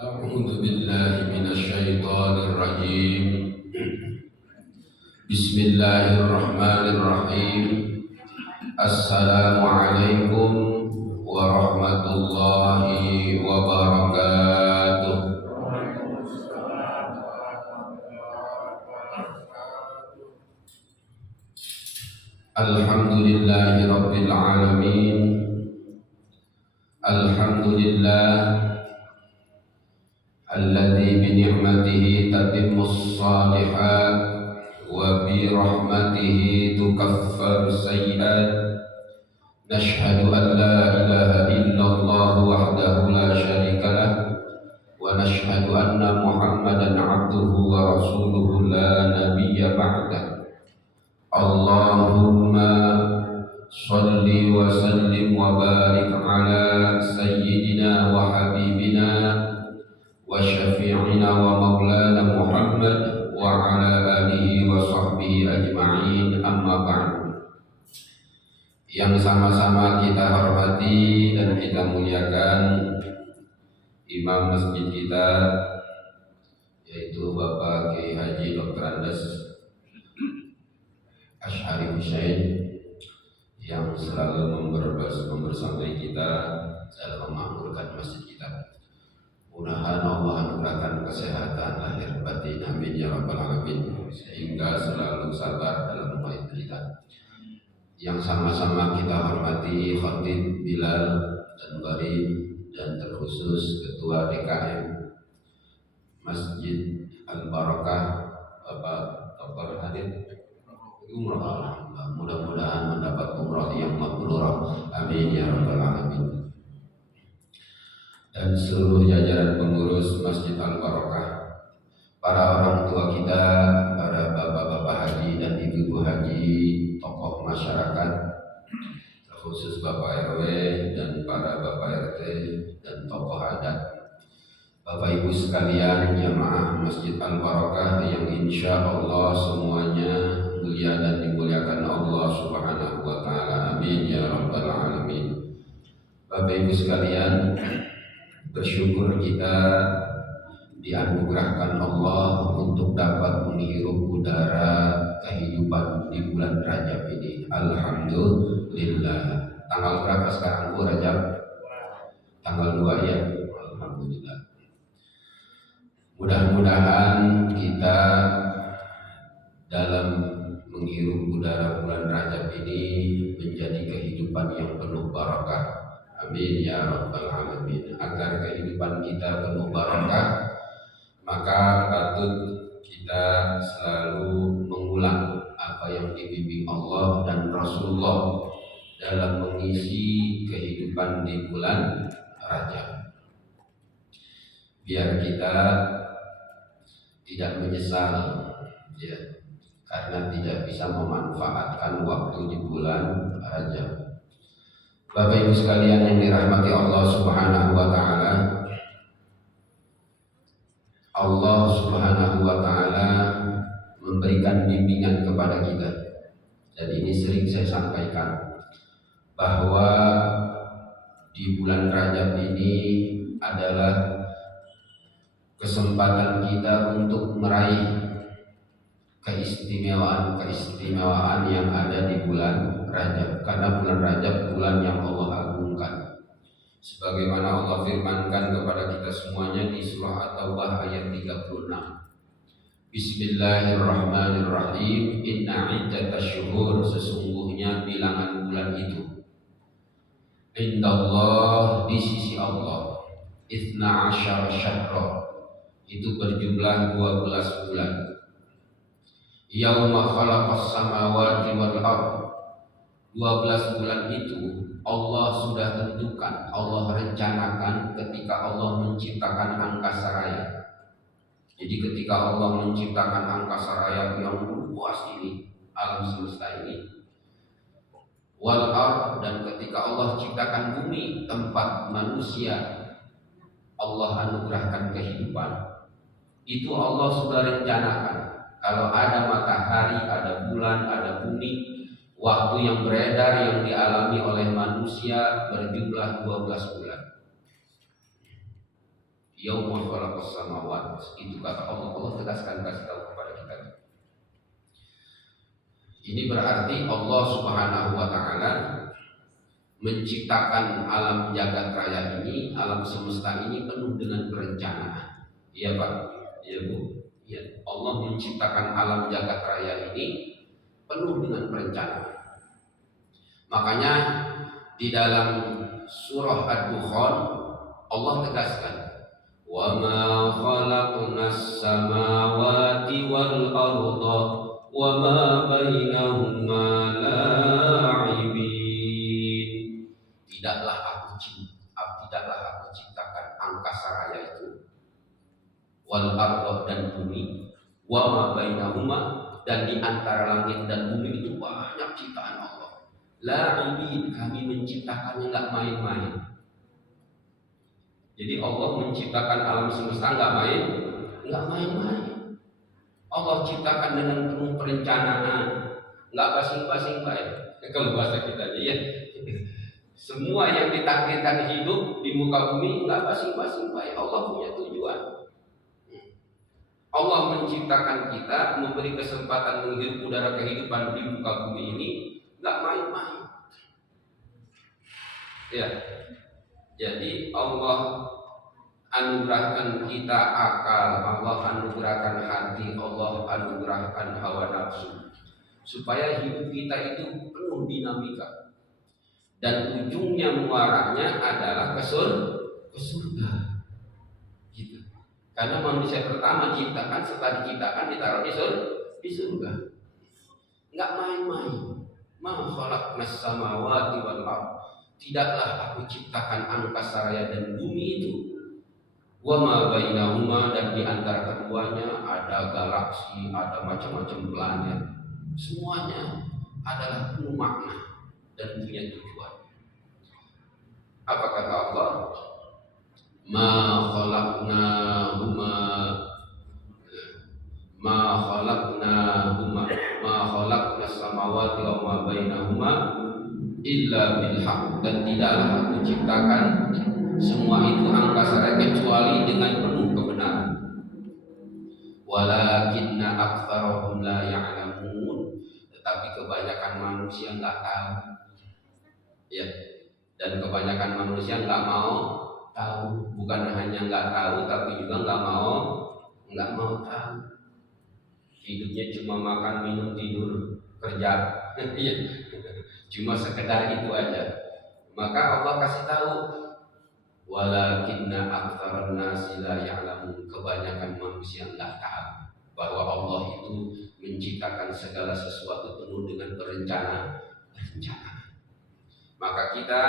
أعوذ بالله من الشيطان الرجيم. بسم الله الرحمن الرحيم. السلام عليكم ورحمة الله وبركاته. Alhamdulillahi Rabbil Alamin. Alhamdulillah alladzi bi ni'matihi tatimmus shalihat wa bi rahmatihi tukaffaru sayyi'at. Nashhadu an la ilaha illallah wahdahu la syarika lah wa nashhadu anna Muhammadan abduhu wa rasuluhu la nabiyya ba'dah. Allahumma shalli wa sallim wa barik ala sayyidina wa habibina wa syafi'ina wa maulana Muhammad wa ala alihi wa sahbihi ajma'in, amma ba'du. Yang sama-sama kita hormati dan kita muliakan imam masjid kita, yaitu Bapak Kiai Haji Dr. Andes Asy'ari Husain, yang selalu membersamai kita dalam memakmurkan masjid kita. Mudah-mudahan Allah anugerahkan kesehatan lahir batin, amin ya rabbal alamin, sehingga selalu sabar dalam menderita. Yang sama-sama kita hormati Khatib Bilal dan Barim, dan terkhusus Ketua DKM Masjid Al-Barakah Bapak Dr. Hadid Umrah. Mudah-mudahan mendapat umrah yang mabrurah, amin ya rabbal alamin. Dan seluruh jajaran pengurus Masjid Al-Barakah, para orang tua kita, para bapak-bapak haji dan ibu-ibu haji, tokoh masyarakat, terkhusus Bapak RW dan para Bapak RT dan tokoh adat, Bapak Ibu sekalian jamaah Masjid Al-Barakah yang insya Allah semuanya mulia dan dimuliakan Allah Subhanahu wa Ta'ala, amin ya rabbal alamin. Bapak Ibu sekalian, bersyukur kita dianugerahkan Allah untuk dapat menghirup udara kehidupan di bulan Rajab ini. Alhamdulillah. Tanggal berapa sekarang Bu Rajab? Tanggal 2 ya. Alhamdulillah. Mudah-mudahan kita dalam menghirup udara bulan Rajab ini menjadi kehidupan yang penuh barakah. Amin ya rabbal alamin. Agar kehidupan kita penuh barakah, maka patut kita selalu mengulang apa yang dibimbing Allah dan Rasulullah dalam mengisi kehidupan di bulan Rajab, biar kita tidak menyesal ya, karena tidak bisa memanfaatkan waktu di bulan Rajab. Bapak Ibu sekalian yang dirahmati Allah Subhanahu wa Ta'ala, Allah Subhanahu wa Ta'ala memberikan bimbingan kepada kita. Dan ini sering saya sampaikan, bahwa di bulan Rajab ini adalah kesempatan kita untuk meraih keistimewaan yang ada di bulan Rajab. Karena bulan Rajab bulan yang Allah agungkan, sebagaimana Allah firmankan kepada kita semuanya di surah At-Taubah ayat 36. Bismillahirrahmanirrahim. Inna iddatasyuhur, sesungguhnya bilangan bulan itu, indallah, di sisi Allah, itsna asyara syahra, itu berjumlah 12 bulan. Yauma khalaqas samawati wal ardh, 12 bulan itu Allah sudah tentukan, Allah rencanakan ketika Allah menciptakan angkasa raya. Jadi ketika Allah menciptakan angkasa raya yang luas ini, alam semesta ini, wal ardh, dan ketika Allah ciptakan bumi, tempat manusia Allah anugerahkan kehidupan, itu Allah sudah rencanakan. Kalau ada matahari, ada bulan, ada bumi, waktu yang beredar yang dialami oleh manusia berjumlah 12 bulan. Yauma khalaqas samawati, itu kata Allah. Allah tegaskan, kasih tahu kepada kita. Ini berarti Allah Subhanahu wa taala menciptakan alam jagat raya ini, alam semesta ini penuh dengan perencanaan. Iya Pak, iya Bu. Ya, Allah menciptakan alam jagat raya ini penuh dengan perencanaan. Makanya di dalam surah Ad-Dukhan Allah tegaskan, wa ma khalaqnas samawati wal arda wa ma bainahuma la'ibin. Tidaklah aku ciptakan angkasa raya itu, wal arda dan bumi, wa ma bainahuma dan di antara langit dan bumi itu banyak ciptaan Allah. La'ibin, kami menciptakannya enggak main-main. Jadi Allah menciptakan alam semesta enggak main-main. Allah ciptakan dengan penuh perencanaan, enggak basing-basing baik. Kalau bahasa kita ya. Semua yang ditakdirkan hidup di muka bumi enggak basing-basing baik. Allah punya tujuan. Allah menciptakan kita, memberi kesempatan menghirup udara kehidupan di muka bumi ini enggak main-main. Ya. Jadi Allah anugerahkan kita akal, Allah anugerahkan hati, Allah anugerahkan hawa nafsu, supaya hidup kita itu penuh dinamika. Dan ujungnya muaranya adalah ke surga. Gitu. Karena manusia pertama diciptakan, setelah diciptakan ditaruh di surga. Enggak main-main. Ma khalaqnas samawati wal ardh. Tidaklah aku ciptakan angkasa raya dan bumi itu. Wa ma bainahuma, dan di antara keduanya ada galaksi, ada macam-macam planet. Semuanya adalah penuh makna dan punya tujuan. Apa kata Allah? Ma khalaqnahuma ma khalaqnas samawati wa ma bainahuma illa bil haqq, dan tidaklah aku ciptakan semua itu angkasa raya kecuali dengan penuh kebenaran. Walakinna aktsarahum la ya'lamun, tetapi kebanyakan manusia enggak tahu. Ya. Dan kebanyakan manusia enggak mau tahu. Bukan hanya enggak tahu, tapi juga enggak mau tahu. Hidupnya cuma makan, minum, tidur, kerja. Cuma sekedar itu aja. Maka Allah kasih tahu, walakinna aktsaran nasi la ya'lamun, kebanyakan manusia enggak tahu bahwa Allah itu menciptakan segala sesuatu penuh dengan berencana. Maka kita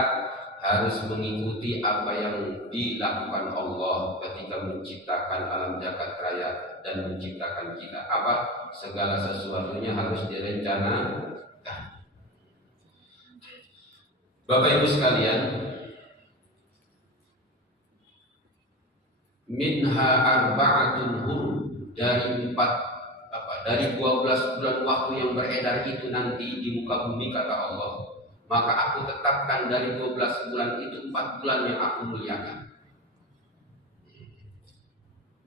harus mengikuti apa yang dilakukan Allah ketika menciptakan alam jagat raya dan menciptakan kita. Apa? Segala sesuatunya harus direncanakan. Bapak Ibu sekalian, minha arba'atun hurum, dari 12 bulan waktu yang beredar itu nanti di muka bumi kata Allah, maka aku tetapkan dari 12 bulan itu 4 bulan yang aku muliakan.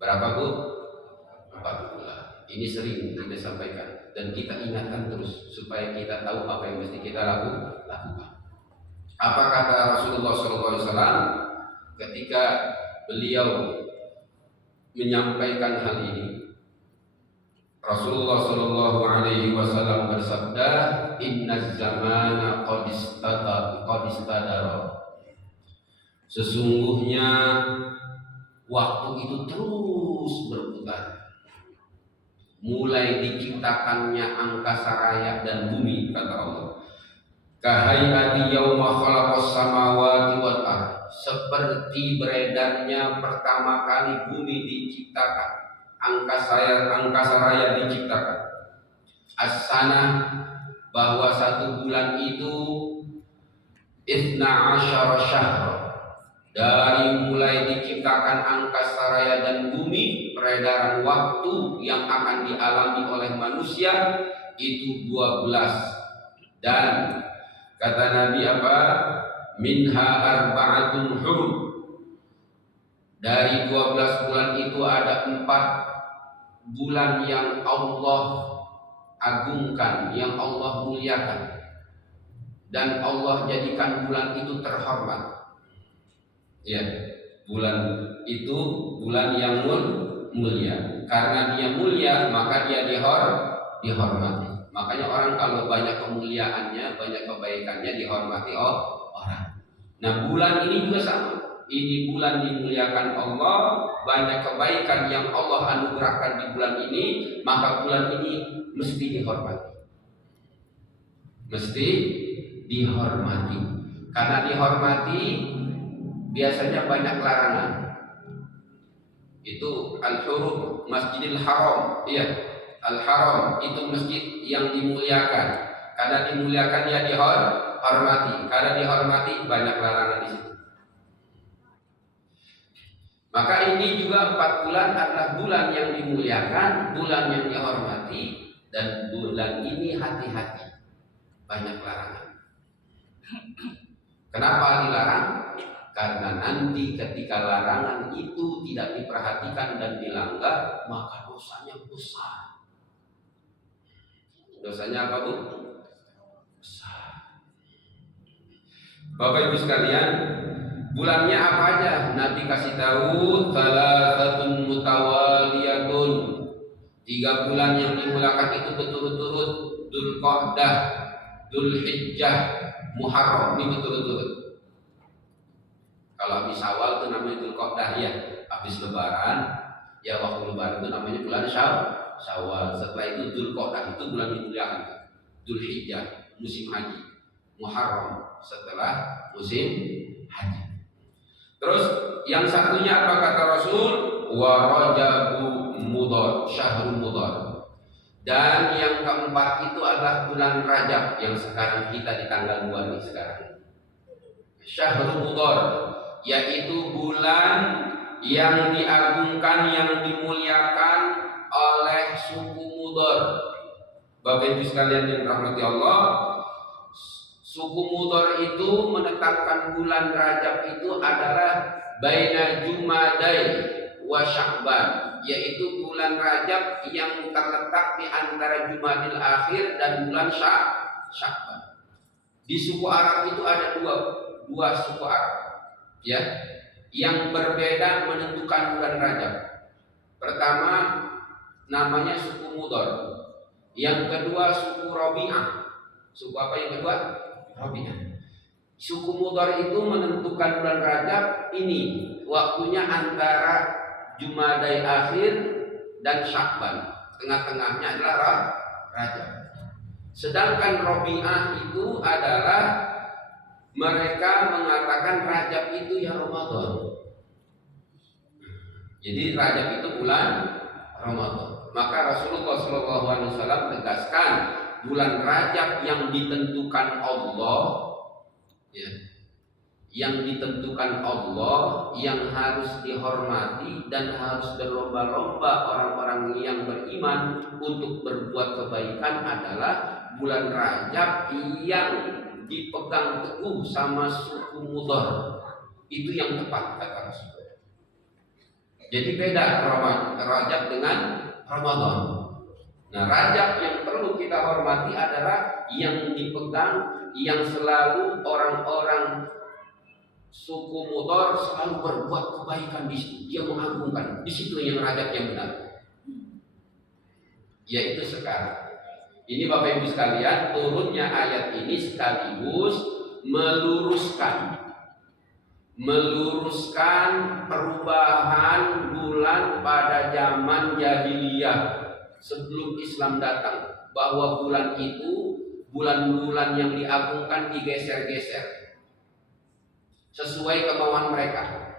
Berapa Bu? 4 bulan. Ini sering kita sampaikan dan kita ingatkan terus supaya kita tahu apa yang mesti kita lakukan. Apa kata Rasulullah SAW ketika beliau menyampaikan hal ini? Rasulullah SAW bersabda, Inna zamana qad istadara. Sesungguhnya waktu itu terus berputar. Mulai diciptakannya angkasa raya dan bumi, kata Allah. Kahayati yauma khalaqas samawati wal ardh, seperti beredarnya pertama kali bumi diciptakan, angkasa raya diciptakan. As-sana, bahwa 1 bulan itu 12 syahr, dari mulai diciptakan angkasa raya dan bumi, peredaran waktu yang akan dialami oleh manusia itu 12. Dan kata Nabi apa? Minha arba'atun hurum, Dari 12 bulan itu ada 4 bulan yang Allah agungkan, yang Allah muliakan, dan Allah jadikan bulan itu terhormat. Ya, bulan itu bulan yang mulia. Karena dia mulia, maka dia dihormati. Makanya orang kalau banyak kemuliaannya, banyak kebaikannya, dihormati orang. Nah, bulan ini juga sama. Ini bulan dimuliakan Allah, banyak kebaikan yang Allah anugerahkan di bulan ini, maka bulan ini mesti dihormati. Mesti dihormati. Karena dihormati biasanya banyak larangan. Itu Al-Hurum, Masjidil Haram, iya, Al-Haram itu masjid yang dimuliakan. Karena dimuliakan ya dihormati. Karena dihormati banyak larangan di situ. Maka ini juga 4 bulan adalah bulan yang dimuliakan, bulan yang dihormati, dan bulan ini hati-hati, banyak larangan. Kenapa dilarang? Karena nanti ketika larangan itu tidak diperhatikan dan dilanggar, maka dosanya besar. Dosanya apa, Bu? Besar. Bapak Ibu sekalian, bulannya apa aja? Nabi kasih tahu, salatatun mutawaliyatun. 3 bulan yang dimulakan itu berturut-turut. Dzulqa'dah, Dzulhijjah, Muharram, ini berturut-turut. Kalau habis Syawal itu namanya Dzulqa'dah, ya. Habis Lebaran, ya waktu Lebaran itu namanya bulan Syawal. Setelah itu Dzulqa'dah, itu bulan dimuliakan. Dzulhijjah, musim haji. Muharram, setelah musim haji. Terus yang satunya apa kata Rasul? Wa Rajabu Mudhar, Syahrul Mudhar. Dan yang keempat itu adalah bulan Rajab yang sekarang kita di tanggal 2 nih sekarang. Syahrul Mudhar, yaitu bulan yang diagungkan, yang dimuliakan oleh suku Mudhar. Bapak Ibu sekalian yang dirahmati Allah, suku Mudhar itu menetapkan bulan Rajab itu adalah baina Jumadai wa Sya'ban, yaitu bulan Rajab yang terletak di antara Jumadil Akhir dan bulan Sya'ban. Di suku Arab itu ada dua suku Arab, ya, yang berbeda menentukan bulan Rajab. Pertama namanya suku Mudhar, yang kedua suku Rabi'ah. Suku apa yang kedua? Rabi'ah. Suku Mudhar itu menentukan bulan Rajab ini waktunya antara Jumadai Akhir dan Sya'ban. Tengah-tengahnya adalah Rajab. Sedangkan Rabi'ah itu adalah mereka mengatakan Rajab itu ya Ramadan. Jadi Rajab itu bulan Ramadan. Maka Rasulullah SAW tegaskan bulan Rajab yang ditentukan Allah, ya, yang ditentukan Allah, yang harus dihormati dan harus berlomba-lomba orang-orang yang beriman untuk berbuat kebaikan adalah bulan Rajab yang dipegang teguh sama suku Mudhar. Itu yang tepat kata Rasulullah. Jadi beda Rajab dengan Ramadan. Nah, Rajab yang perlu kita hormati adalah yang dipegang, yang selalu orang-orang suku Mudhar selalu berbuat kebaikan di situ. Dia mengagungkan. Di situ yang Rajab yang benar. Yaitu sekarang. Ini Bapak Ibu sekalian, turunnya ayat ini sekaligus meluruskan perubahan bulan pada zaman jahiliyah sebelum Islam datang, bahwa bulan itu bulan-bulan yang diagungkan digeser-geser sesuai kemauan mereka.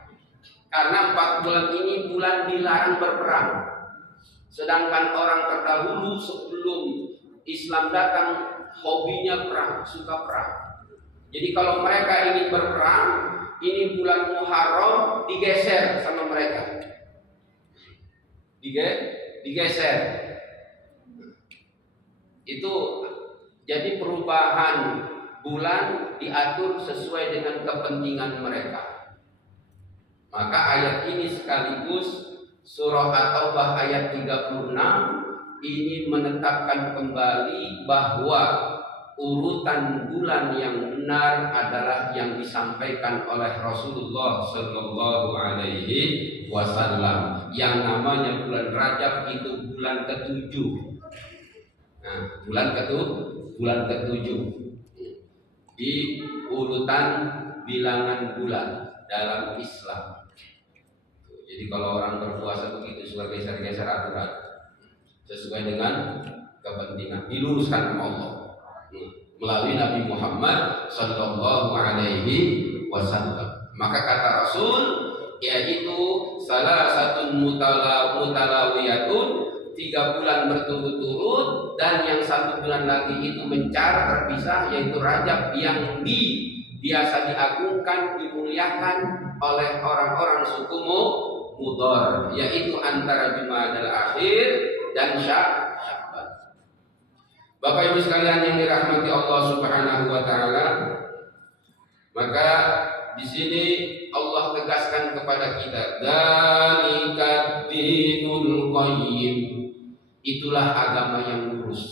Karena 4 bulan ini bulan dilarang berperang, sedangkan orang terdahulu sebelum Islam datang hobinya perang, suka perang. Jadi kalau mereka ingin berperang, ini bulan Muharram digeser sama mereka. Digeser. Itu jadi perubahan bulan diatur sesuai dengan kepentingan mereka. Maka ayat ini sekaligus surah At-Taubah ayat 36 ini menetapkan kembali bahwa urutan bulan yang benar adalah yang disampaikan oleh Rasulullah Shallallahu Alaihi Wasallam. Yang namanya bulan Rajab itu bulan ketujuh. Nah, bulan ketujuh di urutan bilangan bulan dalam Islam. Jadi kalau orang berpuasa begitu suka geser-geser aturan sesuai dengan kepentingan, diluruskan Allah melalui Nabi Muhammad Sallallahu Alaihi Wasallam. Maka kata Rasul, yaitu salah satu mutalawiyatun, 3 bulan berturut-turut, dan yang 1 bulan lagi itu mencar terpisah, yaitu Rajab yang biasa diagungkan, dimuliakan oleh orang-orang suku Mudhar, yaitu antara Jumadal Akhir dan Sya'ban. Bapak Ibu sekalian yang dirahmati Allah Subhanahu wa taala, maka di sini Allah tegaskan kepada kita, dzalika dinul qayyim, itulah agama yang lurus,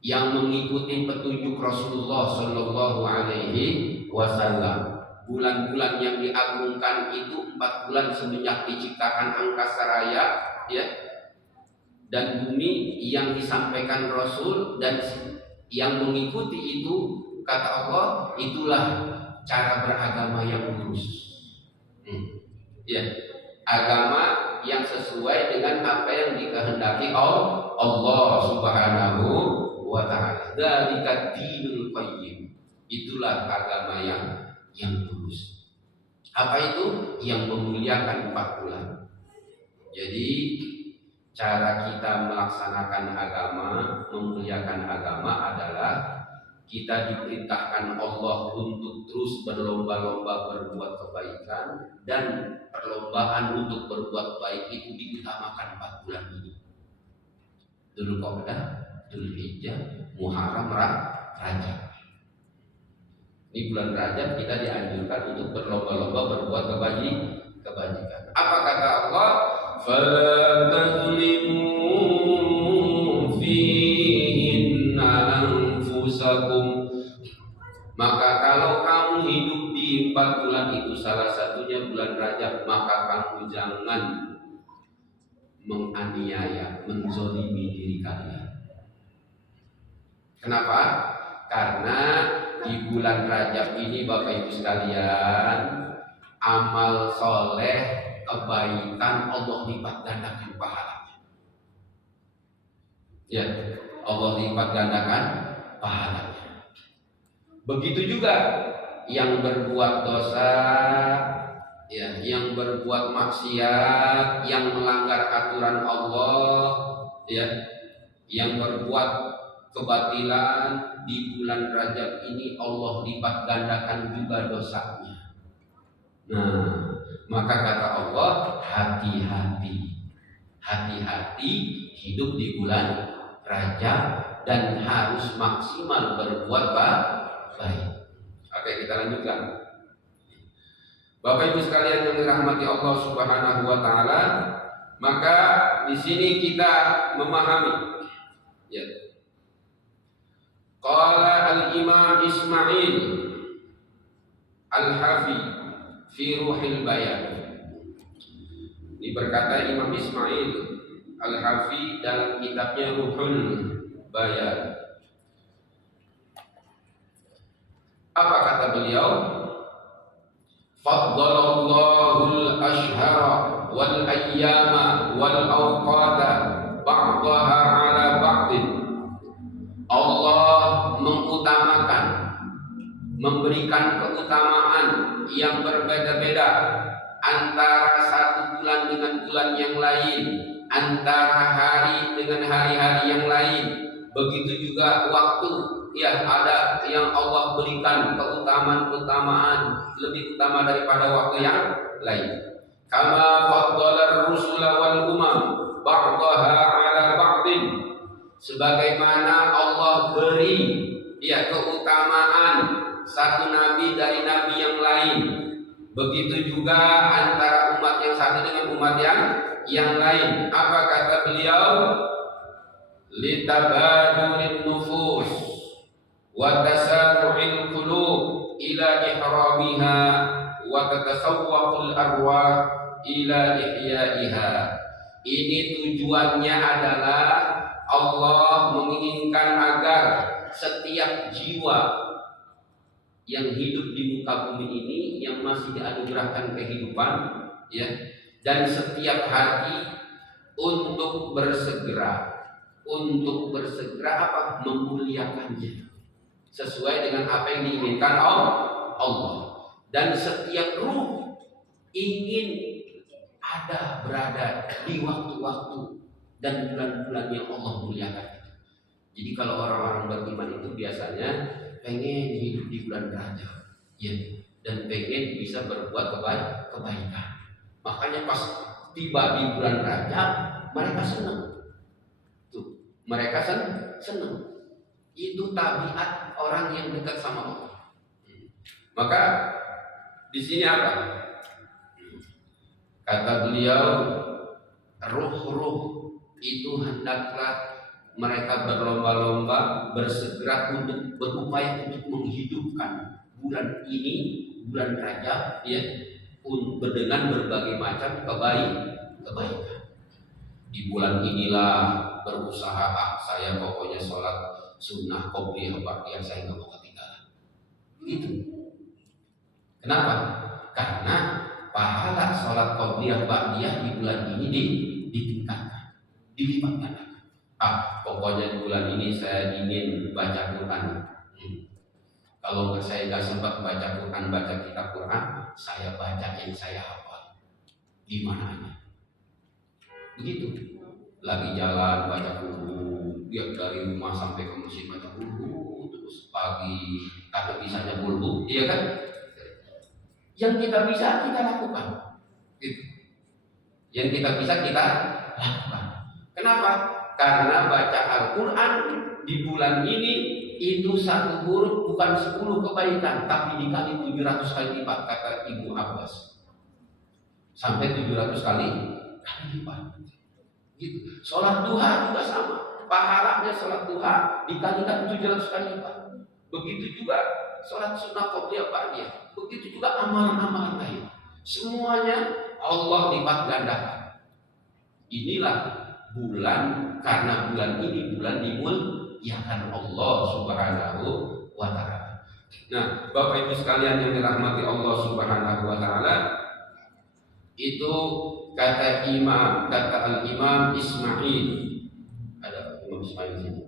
yang mengikuti petunjuk Rasulullah Shallallahu Alaihi Wasallam. Bulan-bulan yang diagungkan itu 4 bulan semenjak diciptakan angkasa raya, ya, dan bumi, yang disampaikan Rasul dan yang mengikuti itu, kata Allah, itulah cara beragama yang lurus. Ya, agama yang sesuai dengan apa yang dikehendaki Allah Subhanahu wa taala. Dzalika dinul qayyim, itulah agama yang lurus. Apa itu? Yang memuliakan 4 bulan. Jadi cara kita melaksanakan agama, memuliakan agama adalah kita diperintahkan Allah untuk terus berlomba-lomba berbuat kebaikan, dan perlombaan untuk berbuat baik itu diutamakan 4 bulan ini. Dzulqa'dah, Dzulhijjah, Muharram, Rajab. Di bulan Rajab kita dianjurkan untuk berlomba-lomba berbuat kebajikan. Apa kata Allah? Fala tazlimu fihinna anfusakum. Maka kalau kamu hidup di 4 bulan itu, salah satunya bulan Rajab, maka kamu jangan menganiaya, menzolimi diri kalian. Kenapa? Karena di bulan Rajab ini, Bapak Ibu sekalian, amal soleh, kebaikan Allah lipat gandakan pahalanya. Ya, Allah lipat gandakan pahalanya. Begitu juga yang berbuat dosa, ya, yang berbuat maksiat, yang melanggar aturan Allah, ya, yang berbuat kebatilan, di bulan Rajab ini Allah lipat gandakan juga dosanya. Nah, maka kata Allah, hati-hati hidup di bulan Rajab dan harus maksimal berbuat baik. Oke, kita lanjutkan. Bapak Ibu sekalian yang dirahmati Allah Subhanahu wa taala, maka di sini kita memahami, ya, qala al-Imam Ismail Al-Hafi fi Ruhil Bayan. Ini berkata Imam Ismail Al-Hafi dalam kitabnya Ruhul Bayan. Apa kata beliau? Faddalallahu al-ashhara wal ayyama wal awqata ba'daha ala ba'din. Allah mengutamakan, memberikan keutamaan yang berbeda-beda antara satu bulan dengan bulan yang lain, antara hari dengan hari-hari yang lain. Begitu juga waktu, ya, ada yang Allah berikan keutamaan lebih utama daripada waktu yang lain. Kama faddalar rusula wal umam ba'daha ala ba'din. Sebagaimana Allah beri, ya, keutamaan satu nabi dari nabi yang lain, Begitu juga antara umat yang satu dengan umat yang lain. Apa kata beliau? Litabadurin nufus wa tasaru'il qulub ila ihramiha wa tatasawwaqul arwah ila ihyaiha. Ini tujuannya adalah Allah menginginkan agar setiap jiwa yang hidup di muka bumi ini, yang masih dianugerahkan kehidupan, ya, dan setiap hati untuk bersegera apa? Memuliakannya sesuai dengan apa yang diinginkan Allah. Dan setiap ruh ingin berada di waktu-waktu dan bulan-bulan yang Allah muliakan. Jadi kalau orang-orang beriman itu biasanya pengen hidup di bulan Rajab, ya, dan pengen bisa berbuat kebaikan. Makanya pas tiba di bulan Rajab, mereka senang. Tuh, mereka senang. Itu tabiat orang yang dekat sama Allah. Maka di sini apa? Kata beliau, ruh-ruh itu hendaklah mereka berlomba-lomba, bersegera untuk berupaya untuk menghidupkan bulan ini, bulan Rajab, ya, dengan berbagai macam kebaikan. Di bulan inilah berusaha, saya pokoknya sholat sunnah qobliyah ba'diyah saya nggak mau ketinggalan. Gitu. Kenapa? Karena pahala sholat qobliyah ba'diyah di bulan ini ditingkatkan, dilipat gandakan. Pokoknya di bulan ini saya ingin baca Quran. Kalau saya nggak sempat baca Quran, baca kitab Quran, saya baca yang saya hafal di mana aja. Begitu. Lagi jalan baca buku, dia dari rumah sampai ke masjid baca buku, terus pagi karena bisanya buku, iya kan? Yang kita bisa kita lakukan. Gitu. Yang kita bisa kita lakukan. Kenapa? Karena baca Al-Quran di bulan ini itu satu huruf bukan 10 kebaikan, tapi dikali 700 kali lipat, kata Ibu Abbas. Sampai 700 kali lipat. Gitu. Sholat duha juga sama. Pahalanya sholat duha dikalikan 700 kali lipat. Begitu juga sholat sunnah qobliyah ba'diyah. Begitu juga amalan-amalan lain. Semuanya Allah lipat gandakan. Inilah bulan, karena bulan ini bulan dimuliakan Allah Subhanahu wa ta'ala. Nah, Bapak Ibu sekalian yang dirahmati Allah Subhanahu wa ta'ala, itu kata Al-Imam Ismail. Ada Imam Ismail di sini.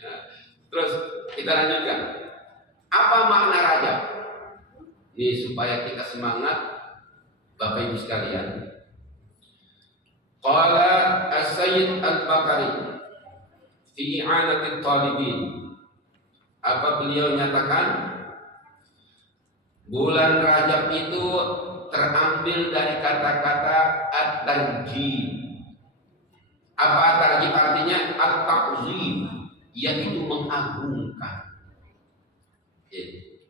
Nah, terus kita lanjutkan. Apa makna Rajab? Ini supaya kita semangat, Bapak Ibu sekalian. Qala As-Sayyid Al-Bakari fi i'anatit talibin. Apa beliau nyatakan? Bulan Rajab itu terambil dari kata-kata at-tarjib. Apa at-tarjib artinya? At-ta'zim, yaitu mengagungkan.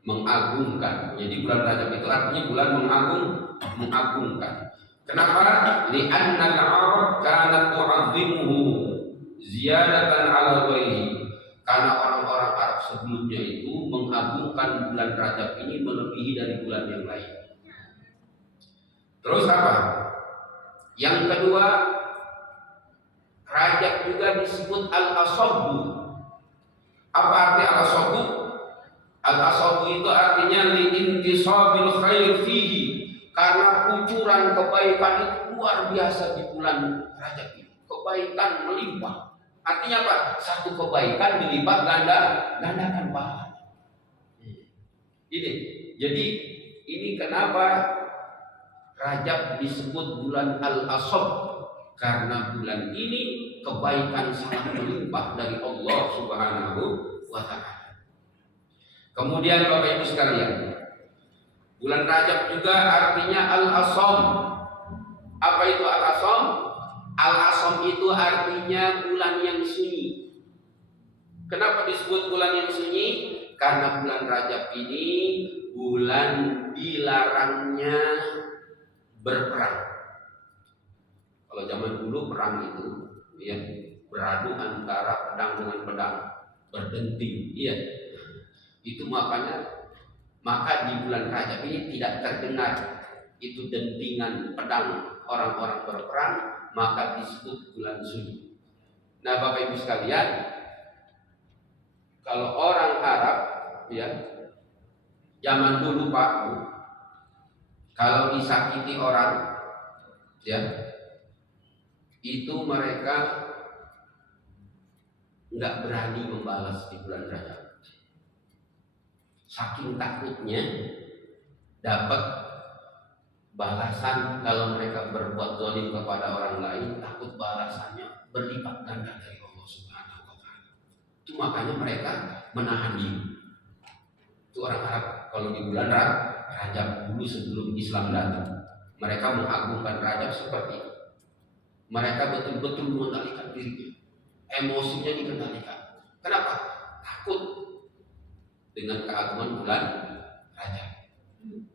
Mengagungkan. Jadi bulan Rajab itu artinya bulan mengagungkan. Kenapa? Li'anna al-Arab kanat tu'azzimuhu ziyadatan 'ala ghairihi. Karena orang-orang Arab sebelumnya itu mengagungkan bulan Rajab ini melebihi dari bulan yang lain. Terus apa? Yang kedua, Rajab juga disebut al-asabu. Apa arti al-asabu? Al-asabu itu artinya li'intisabil khair fihi. Karena kucuran kebaikan itu luar biasa di bulan Rajab ini. Kebaikan melimpah. Artinya apa? Satu kebaikan dilipat gandakan pahala. Ini. Jadi ini kenapa Rajab disebut bulan Al-Asab? Karena bulan ini kebaikan sangat melimpah dari Allah Subhanahu wa ta'ala. Kemudian Bapak Ibu sekalian, bulan Rajab juga artinya Al-Asam. Apa itu Al-Asam? Al-Asam itu artinya bulan yang sunyi. Kenapa disebut bulan yang sunyi? Karena bulan Rajab ini bulan dilarangnya berperang. Kalau zaman dulu perang itu ya beradu antara pedang dengan pedang, berdenting, iya. Itu maka di bulan Rajab ini tidak terdengar itu dentingan pedang orang-orang berperang, maka disebut bulan sunyi. Nah, Bapak Ibu sekalian, kalau orang Arab ya zaman dulu Pak, kalau disakiti orang ya itu mereka nggak berani membalas di bulan Rajab. Saking takutnya dapat balasan kalau mereka berbuat zalim kepada orang lain, takut balasannya berlipat ganda dari Allah Subhanahu wa taala. Itu makanya mereka menahan diri. Itu orang Arab kalau di bulan Rajab dulu sebelum Islam datang, mereka mengagungkan Rajab seperti itu. Mereka betul-betul mengendalikan dirinya, emosinya dikendalikan. Kenapa? Takut dengan keagungan bulan Rajab.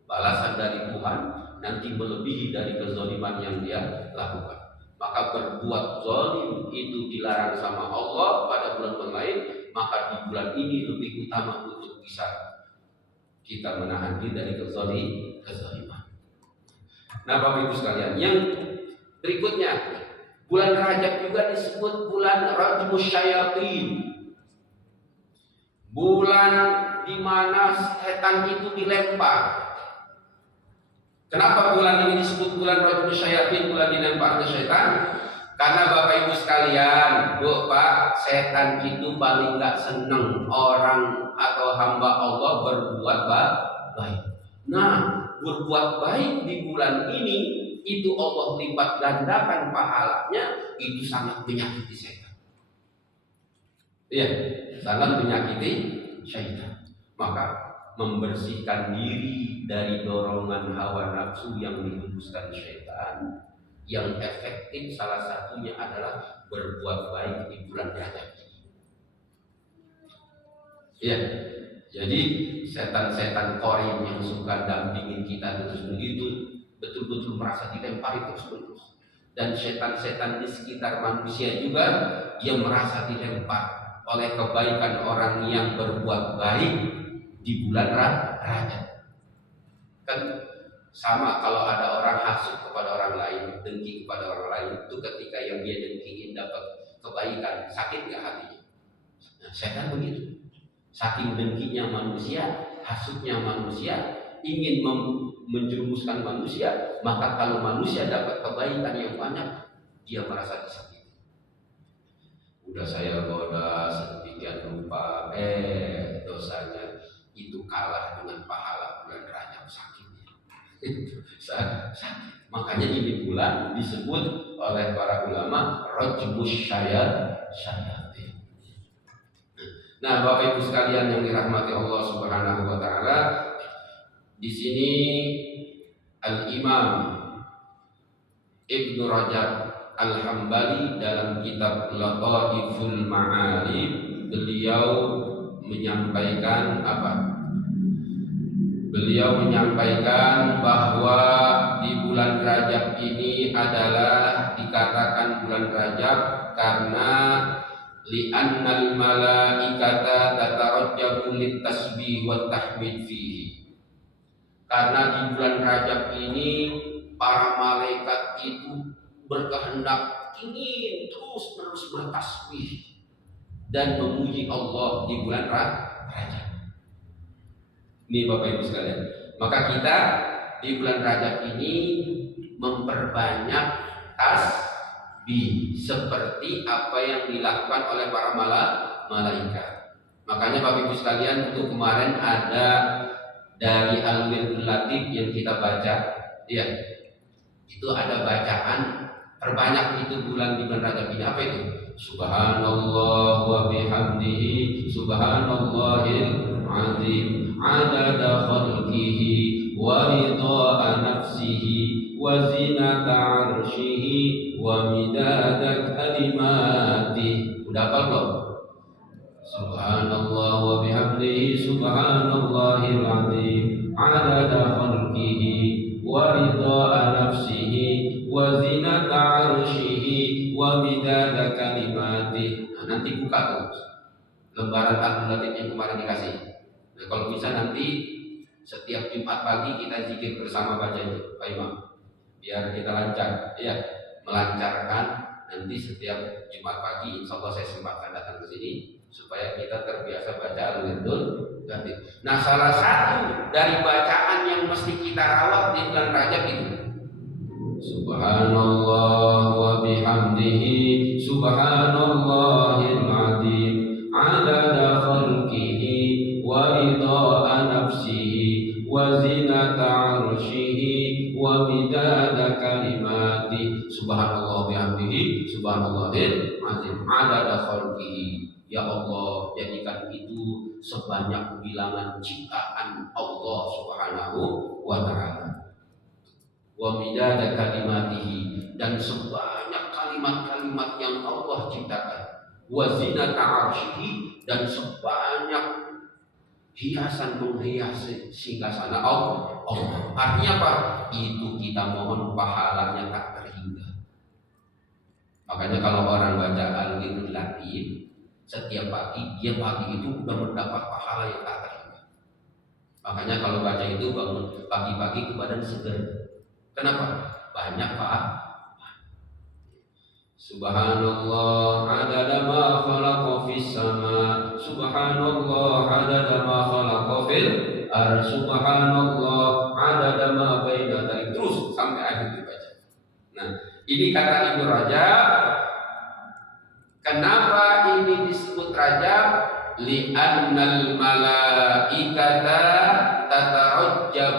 Balasan dari Tuhan nanti melebihi dari kezaliman yang dia lakukan. Maka berbuat zalim itu dilarang sama Allah pada bulan lain, maka di bulan ini lebih utama untuk bisa kita menahan diri dari kezaliman. Nah, Bapak Ibu sekalian, yang berikutnya, bulan Rajab juga disebut bulan Rajmus Syayatin. Bulan di mana setan itu dilempar. Kenapa bulan ini disebut bulan Rajmus Syayatin, bulan dilemparnya setan? Karena Bapak Ibu sekalian, Pak, setan itu paling gak seneng orang atau hamba Allah berbuat baik. Nah, berbuat baik di bulan ini itu Allah lipat gandakan pahalanya, itu sangat menyakiti setan. Iya, sangat menyakiti syaitan. Maka membersihkan diri dari dorongan hawa nafsu yang dihembuskan syaitan, yang efektif salah satunya adalah berbuat baik di bulan Rajab ini. Ya, jadi setan-setan korin yang suka dampingin kita terus begitu betul-betul merasa dilempari terus-menerus. Dan setan-setan di sekitar manusia juga yang merasa dilempar oleh kebaikan orang yang berbuat baik di bulan Rajab. Kan sama kalau ada orang hasut kepada orang lain, dengki kepada orang lain, itu ketika yang dia dengkiin dapat kebaikan, sakit nggak hatinya? Nah, setan begitu. Saking dengkinya manusia, hasutnya manusia, ingin menjerumuskan manusia, maka kalau manusia dapat kebaikan yang banyak, dia merasa disakiti. Udah saya goda sedemikian rupa, dosanya itu kalah dengan pahala bulan Rajab, sakitnya. Sakit. Makanya ini bulan disebut oleh para ulama Rajmus Syayatin. Nah, Bapak Ibu sekalian yang dirahmati Allah Subhanahu wa taala, di sini Al-Imam Ibnu Rajab Al-Hambali dalam kitab Lataiful Ma'arif beliau menyampaikan apa? Beliau menyampaikan bahwa di bulan Rajab ini adalah dikatakan bulan Rajab karena li'annal malaikata tatarajjabu litasbih wa tahmid fihi. Karena di bulan Rajab ini para malaikat itu berkehendak ingin terus-menerus bertasbih dan memuji Allah di bulan Rajab. Ini Bapak Ibu sekalian. Maka kita di bulan Rajab ini memperbanyak tasbih seperti apa yang dilakukan oleh para malaikat. Makanya Bapak Ibu sekalian, untuk kemarin ada dari Al-Wirdul Latif yang kita baca, ya, itu ada bacaan terbanyak itu bulan di bulan Rajab ini. Apa itu? Subhanallah wa bihamdihi subhanallahil azim adada khalqihi wa ridha nafsihi wa zinata arshihi wa midada kalimatihi. Udah apa belum? Subhanallah wa bihamdihi subhanallahil azim adada khalqihi wa ridha nafsihi wa zinata arsyihi wa midada kalimatihi. Nah, nanti buka tuh lembaran kalkulatif yang kemarin dikasih. Nah, kalau bisa nanti setiap Jumat pagi kita zikir bersama baca itu, Pak Imam, biar kita lancar, ya, melancarkan. Nanti setiap Jumat pagi, insya Allah saya sempatkan datang ke sini supaya kita terbiasa baca al-wirdul gatib. Nah, salah satu dari bacaan yang mesti kita rawat di bulan Rajab itu Subhanallah wa bihamdihi subhanallahil azim adada khalqihi wa ridha nafsihi wa zinata arsyihi wa midada kalimati. Subhanallah bihamdihi subhanallahil azim adada khalqihi. Ya Allah, jadikan itu sebanyak bilangan ciptaan Allah Subhanahu wa ta'ala. Wa midada kalimatihi, dan sebanyak kalimat-kalimat yang Allah ciptakan. Wa zinata arsyihi, dan sebanyak hiasan menghiasi singgasana Allah. Artinya apa? Itu kita mohon pahalanya tak terhingga. Makanya kalau orang baca al-wirdul gatib setiap pagi, dia pagi itu sudah mendapat pahala yang tak terhingga. Makanya kalau baca itu bangun pagi-pagi ke badan segar. Kenapa? Banyak pahala. Subhanallah adada ma khalaqa fis sama, subhanallah adada ma khalaqa fil ar, subhanallah adada ma baina dzalik, terus sampai akhir dibaca. Nah, ini kata Ibnu Rajab. Kenapa ini disebut Rajab? Li'annal malaikata tatarajjab,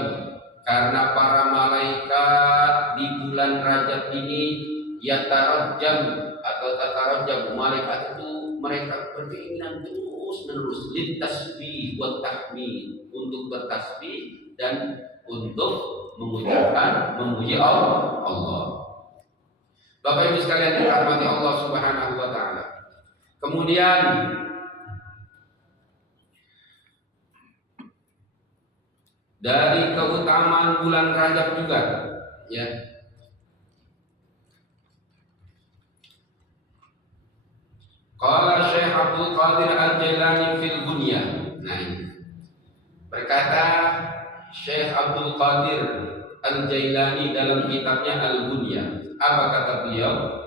karena para malaikat di bulan Rajab ini yatarajjab atau tatarajjab, malaikat itu mereka berkeinginan terus menerus litasbih wa tahmid, untuk bertasbih dan untuk memuji Allah. Bapak Ibu sekalian dirahmati Allah Subhanahu wa taala. Kemudian dari keutamaan bulan Rajab juga, ya. Qala Syekh Abdul Qadir Al-Jailani fil Bunyah. Nah, ini berkata Syekh Abdul Qadir Al-Jailani dalam kitabnya Al-Bunyah. Apa kata beliau?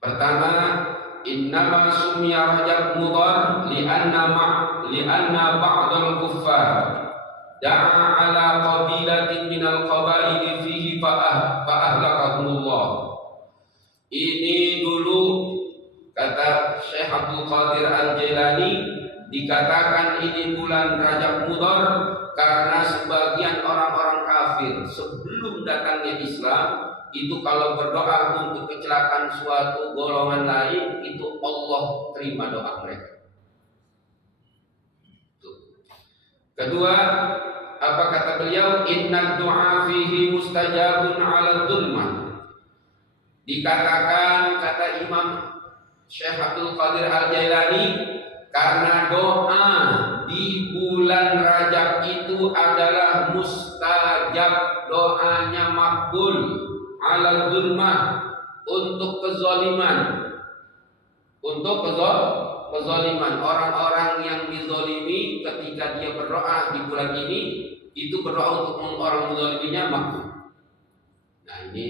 Pertama, innama sumya Rajab mudhar li'anna ba'dal kuffar da'a ala qabilatin minal qabaili fihi fa'ahlakahumullah. Ini dulu kata Syekh Abdul Qadir Al-Jailani, dikatakan ini bulan Rajab mudhar karena sebagian orang-orang kafir sebelum datangnya Islam itu kalau berdoa untuk kecelakaan suatu golongan lain, itu Allah terima doa mereka. Kedua, apa kata beliau? Inna du'a fihi mustajabun 'ala dzulmah. Dikatakan kata Imam Syekh Abdul Qadir Al-Jailani, karena doa di bulan Rajab itu adalah mustajab, doanya makbul, alal dzulmah, untuk kezaliman. Untuk kezaliman, orang-orang yang dizalimi ketika dia berdoa di bulan ini, itu berdoa untuk orang menzaliminya makbul. Nah, ini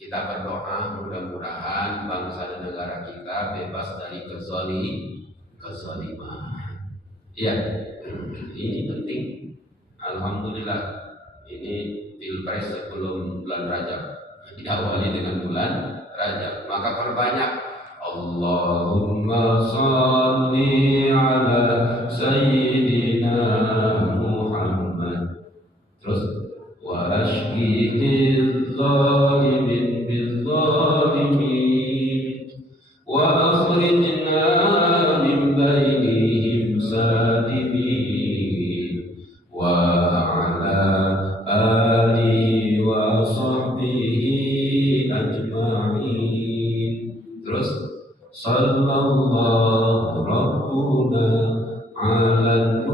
kita berdoa mudah-mudahan bangsa dan negara kita bebas dari kezaliman. Iya, ini penting. Alhamdulillah, ini pilpres sebelum bulan Rajab, diawali dengan bulan Rajab. Maka perbanyak Allahumma shalli ala sayyidina Muhammad. Terus wa ashqidil zalimin bil zalimin wa akhrijna min bainihim salimin wa ala alihi wa sahbihi ajma'in. Terus sallallahu rabbuna ala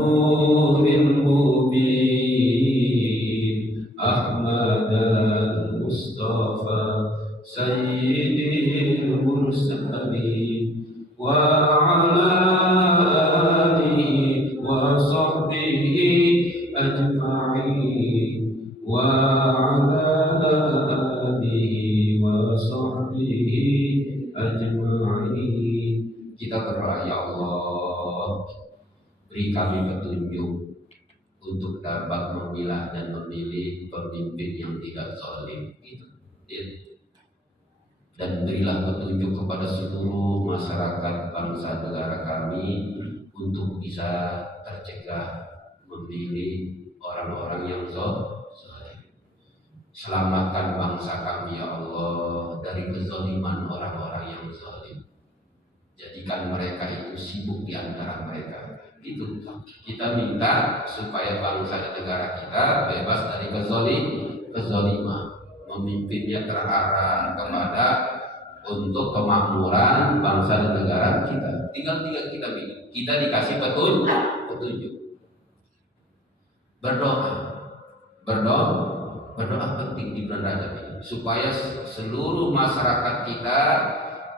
وصحبه أجمعين وعلى آله وصحبه أجمعين. Kita berdoa, ya Allah, beri kami petunjuk untuk dapat memilah dan memilih pemimpin yang tidak zalim gitu. Dan berilah petunjuk kepada seluruh masyarakat bangsa negara kami untuk bisa tercegah memilih orang-orang yang zalim. Selamatkan bangsa kami ya Allah dari kezaliman orang-orang yang zalim. Jadikan mereka itu sibuk di antara mereka. Itu kita minta supaya bangsa dan negara kita bebas dari kezaliman. Memimpinnya terarah kepada untuk kemakmuran bangsa dan negara kita. Tinggal kita bikin. Kita dikasih petunjuk. Berdoa penting di bulan Rajab ini supaya seluruh masyarakat kita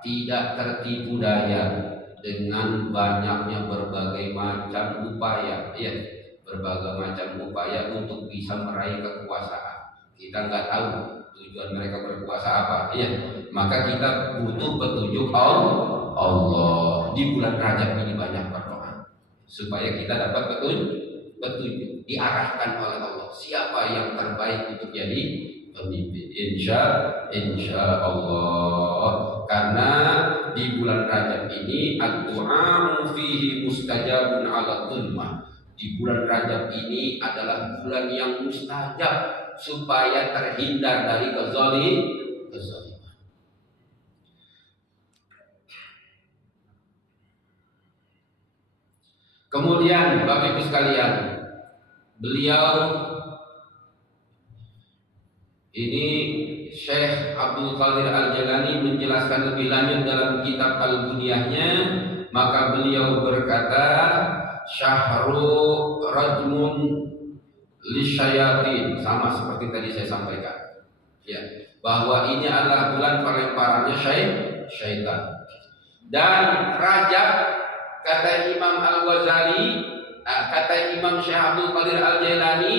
tidak tertipu daya dengan banyaknya berbagai macam upaya, untuk bisa meraih kekuasaan. Kita nggak tahu tujuan mereka berkuasa apa, maka kita butuh petunjuk Allah. Di bulan Rajab ini banyak berdoa supaya kita dapat petunjuk, diarahkan oleh Allah siapa yang terbaik untuk jadi pemimpin. Insya Allah, karena di bulan Rajab ini ad-du'a fihi mustajabun ala dhulmah. Di bulan Rajab ini adalah bulan yang mustajab supaya terhindar dari kezaliman. Kemudian Bapak Ibu sekalian, beliau ini Syekh Abdul Qadir Al-Jalani menjelaskan lebih lanjut dalam kitab Al-Buniyahnya, maka beliau berkata, syahru rajmun lisyayatin, sama seperti tadi saya sampaikan, bahwa ini adalah bulan pelemparannya syaitan. Dan Rajab, kata Imam Al-Ghazali, kata Imam Syekh Abdul Qadir Al-Jalani,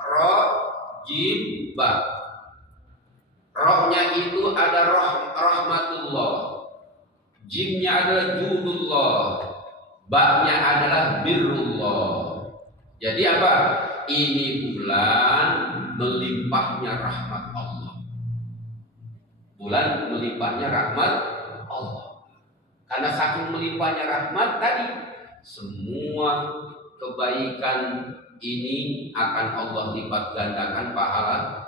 rajibah. Rohnya itu ada rahmatullah, jimnya adalah judullah, baknya adalah birrullah. Jadi apa? Ini bulan melimpahnya rahmat Allah. Bulan melimpahnya rahmat Allah. Karena saking melimpahnya rahmat tadi, semua kebaikan ini akan Allah lipat gandakan pahala.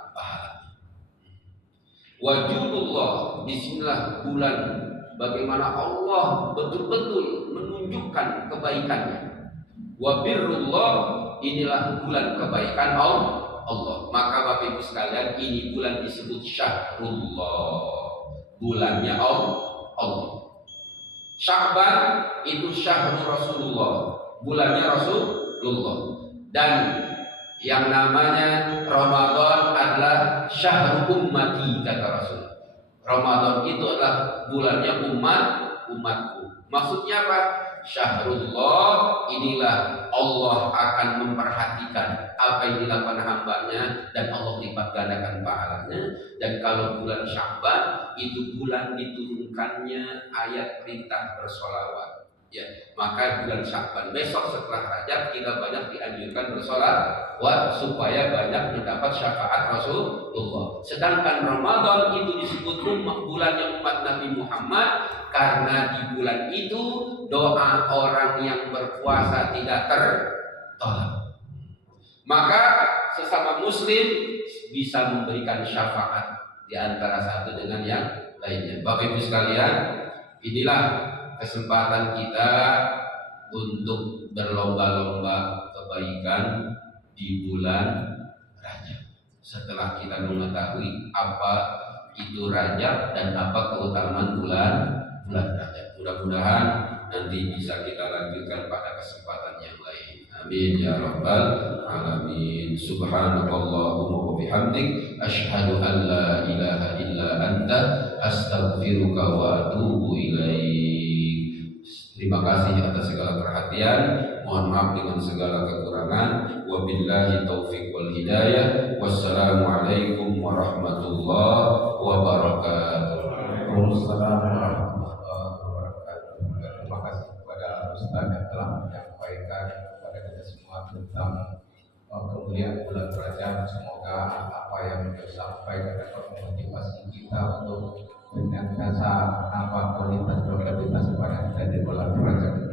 Wajudullah, bismillah bulan bagaimana Allah betul-betul menunjukkan kebaikannya. Wabirullah, inilah bulan kebaikan Allah. Maka Bapak Ibu sekalian, ini bulan disebut syahrullah, bulannya Allah. Sya'ban itu syahrul Rasulullah, bulannya Rasulullah. Dan yang namanya Ramadan adalah syahrul ummati, kata Rasul. Ramadan itu adalah bulannya umatku. Maksudnya apa? Syahrullah, inilah Allah akan memperhatikan apa yang dilakukan hambanya dan Allah lipat gandakan pahalanya. Dan kalau bulan Sya'ban itu bulan diturunkannya ayat perintah bersolawat. Maka bulan Sya'ban besok setelah Rajab kita banyak dianjurkan bersolawat supaya banyak mendapat syafaat Rasulullah. Sedangkan Ramadan itu disebut bulannya umat Nabi Muhammad karena di bulan itu doa orang yang berpuasa tidak tertolak. Maka sesama muslim bisa memberikan syafaat di antara satu dengan yang lainnya. Bapak Ibu sekalian, inilah kesempatan kita untuk berlomba-lomba kebaikan di bulan Rajab. Setelah kita mengetahui apa itu Rajab dan apa keutamaan bulan Rajab, mudah-mudahan nanti bisa kita lanjutkan pada kesempatan yang lain. Amin ya rabbal alamin. Subhanakallahumma wa bihamdik, asyhadu an la ilaha illa anta, astaghfiruka wa atubu ilaik. Terima kasih atas segala perhatian. Mohon maaf dengan segala kekurangan. Wabillahi taufiq wal hidayah. Wassalamualaikum warahmatullahi wabarakatuh. Waalaikumsalam warahmatullahi wabarakatuh. Terima kasih kepada Ustaz yang telah menyampaikan kepada kita semua tentang kemuliaan bulan Rajab. Semoga apa yang beliau sampaikan dapat memotivasi kita untuk senantiasa kualitas pada kita di bulan Rajab.